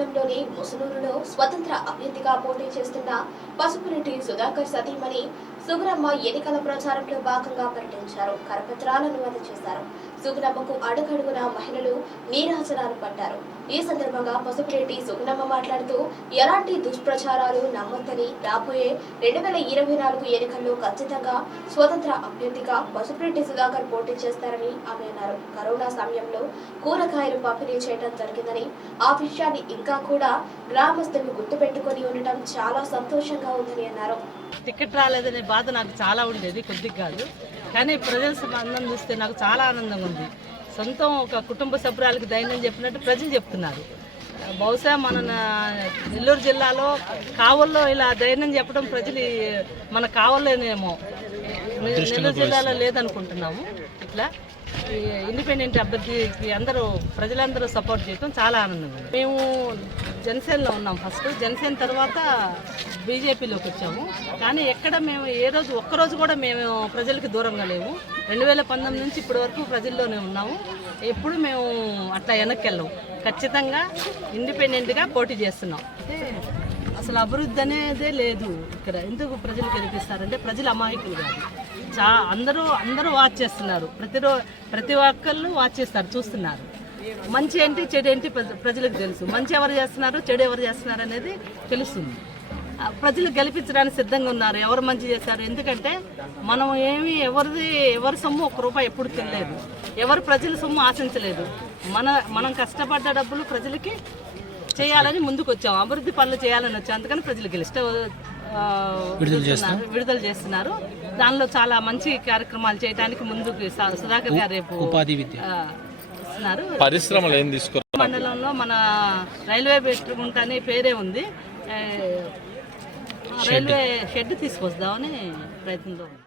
మండలంలోని ముసనూరులో స్వతంత్ర అభ్యర్థిగా పోటీ చేస్తున్న పసుపురెడ్డి సుధాకర్ సతీమణి సుగురమ్మ ఎన్నికల ప్రచారంలో భాగంగా పర్యటించారు. కరపత్రాలను అందజేశారు సుగురమ్మకు అడుగడుగున మహిళలు నీరాజనాలు పడ్డారు ఈ సందర్భంగా పసుపురెడ్డి సుగుణమ్మ మాట్లాడుతూ ఎలాంటి దుష్ప్రచారాలు నమ్మొద్దని రాబోయే రెండు వేల ఇరవై నాలుగు ఎన్నికల్లో ఖచ్చితంగా స్వతంత్ర అభ్యర్థిగా పసుపురెడ్డి సుధాకర్ పోటీ చేస్తారని ఆమె అన్నారు. కరోనా సమయంలో కూరగాయలు పంపిణీ చేయడం జరిగిందని ఆ విషయాన్ని ఇంకా కూడా గ్రామస్తులు గుర్తుపెట్టుకుని ఉండటం చాలా సంతోషంగా ఉందని అన్నారు. టికెట్ రాలేదనే బాధ నాకు చాలా ఉండేది కొద్దిగా కాదు. కానీ ప్రజల స్పందన చూస్తే నాకు చాలా ఆనందంగా ఉంది. సొంతం ఒక కుటుంబ సభ్యురాలకి ధైర్యం చెప్పినట్టు ప్రజలు చెప్తున్నారు. బహుశా మన నెల్లూరు జిల్లాలో కావల్లో ఇలా ధైర్యం చెప్పడం ప్రజలు మన కావల్లోనేమో. నెల్లూరు జిల్లాలో లేదనుకుంటున్నాము. ఇట్లా ఇండిపెండెంట్ అభ్యర్థికి అందరూ ప్రజలందరూ సపోర్ట్ చేయడం చాలా ఆనందంగా మేము జనసేనలో ఉన్నాం ఫస్ట్ జనసేన తర్వాత బీజేపీలోకి వచ్చాము. కానీ ఎక్కడ మేము ఏ రోజు ఒక్కరోజు కూడా మేము ప్రజలకు దూరంగా లేము. రెండు వేల పంతొమ్మిది నుంచి ఇప్పటి వరకు ప్రజల్లోనే ఉన్నాము. ఎప్పుడు మేము అట్లా వెనక్కి వెళ్ళాము ఖచ్చితంగా ఇండిపెండెంట్గా పోటీ చేస్తున్నాం. అసలు అభివృద్ధి అనేదే లేదు ఇక్కడ. ఎందుకు ప్రజలు కనిపిస్తారంటే ప్రజలు అమాయకులు కాదు. చా అందరూ అందరూ వాచ్ చేస్తున్నారు. ప్రతి ప్రతి ఒక్కళ్ళు వాచ్ చేస్తారు చూస్తున్నారు. మంచి ఏంటి చెడు ఏంటి ప్రజ- ప్రజలకు తెలుసు. మంచి ఎవరు చేస్తున్నారు చెడు ఎవరు చేస్తున్నారు అనేది తెలుస్తుంది. ప్రజలు గెలిపించడానికి సిద్ధంగా ఉన్నారు. ఎవరు మంచి చేశారు? ఎందుకంటే మనం ఏమి ఎవరిది ఎవరి సొమ్ము ఒక్క రూపాయి ఎప్పుడు తినలేదు. ఎవరు ప్రజల సొమ్ము ఆశించలేదు. మన మనం కష్టపడ్డ డబ్బులు ప్రజలకి చేయాలని ముందుకు వచ్చాం అభివృద్ధి పనులు చేయాలని వచ్చాం. అందుకని ప్రజలు గెలిస్తే విడుదల చేస్తున్నారు? విడుదల చేస్తున్నారు. దానిలో చాలా మంచి కార్యక్రమాలు చేయడానికి ముందుకు సుధాకర్ గారు రేపు ఉపాధి విద్య. పరిశ్రమలు ఏం తీసుకురా మండలంలో మన రైల్వే పెట్టుకుంట అనే పేరే ఉంది. రైల్వే షెడ్ తీసుకొస్తామని ప్రయత్నంలో ఉంది